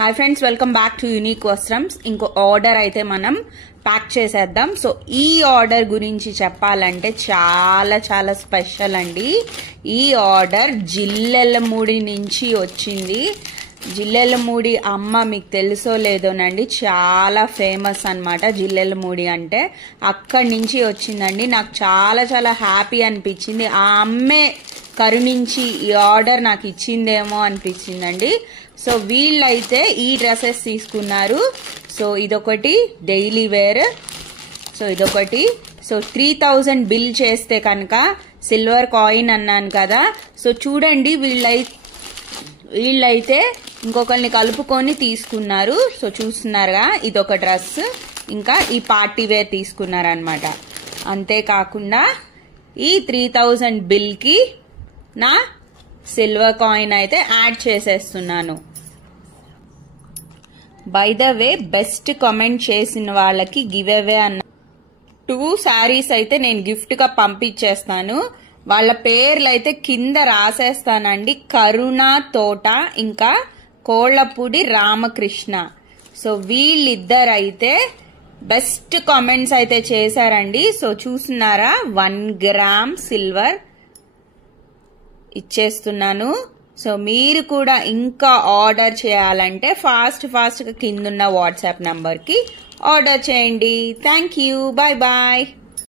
Hi friends, welcome back to unique Vastrams. ఇంకో order అయితే మనం ప్యాక్ చేసేద్దాం. సో ఈ ఆర్డర్ గురించి చెప్పాలంటే చాలా చాలా స్పెషల్ అండి. ఈ ఆర్డర్ జిల్లెలమూడి నుంచి వచ్చింది. జిల్లెలమూడి అమ్మ మీకు తెలుసో లేదోనండి, చాలా ఫేమస్ అన్నమాట జిల్లెలమూడి అంటే. అక్కడి నుంచి వచ్చిందండి. నాకు చాలా చాలా హ్యాపీ అనిపించింది. ఆ అమ్మే కరుణించి ఈ ఆర్డర్ నాకు ఇచ్చిందేమో అనిపించిందండి. సో వీళ్ళైతే ఈ డ్రెస్సెస్ తీసుకున్నారు. సో ఇదొకటి డైలీ వేర్, సో ఇదొకటి. సో 3000 బిల్ చేస్తే కనుక సిల్వర్ కాయిన్ అన్నాను కదా. సో చూడండి, వీళ్ళైతే ఇంకొకరిని కలుపుకొని తీసుకున్నారు. సో చూస్తున్నారుగా, ఇదొక డ్రెస్, ఇంకా ఈ పార్టీ వేర్ తీసుకున్నారు అనమాట. అంతేకాకుండా ఈ 3000 బిల్కి నా సిల్వర్ కాయిన్ అయితే యాడ్ చేసేస్తున్నాను. By the way, best comment చేసిన వాళ్ళకి గివ్ అవే అన్న 2 శారీస్ అయితే నేను గిఫ్ట్ గా పంపించేస్తాను. వాళ్ళ పేర్లు అయితే కింద రాసేస్తానండి. కరుణ తోట, ఇంకా కోళ్లపూడి రామకృష్ణ. సో వీళ్ళిద్దరైతే బెస్ట్ కామెంట్స్ అయితే చేశారండి. సో చూస్తున్నారా, 1 గ్రామ్ సిల్వర్ ఇచ్చేస్తున్నాను. సో మీరు కూడా ఇంకా ఆర్డర్ చేయాలంటే ఫాస్ట్ గా కిందున్న వాట్సాప్ నంబర్కి ఆర్డర్ చేయండి. Thank you, bye bye.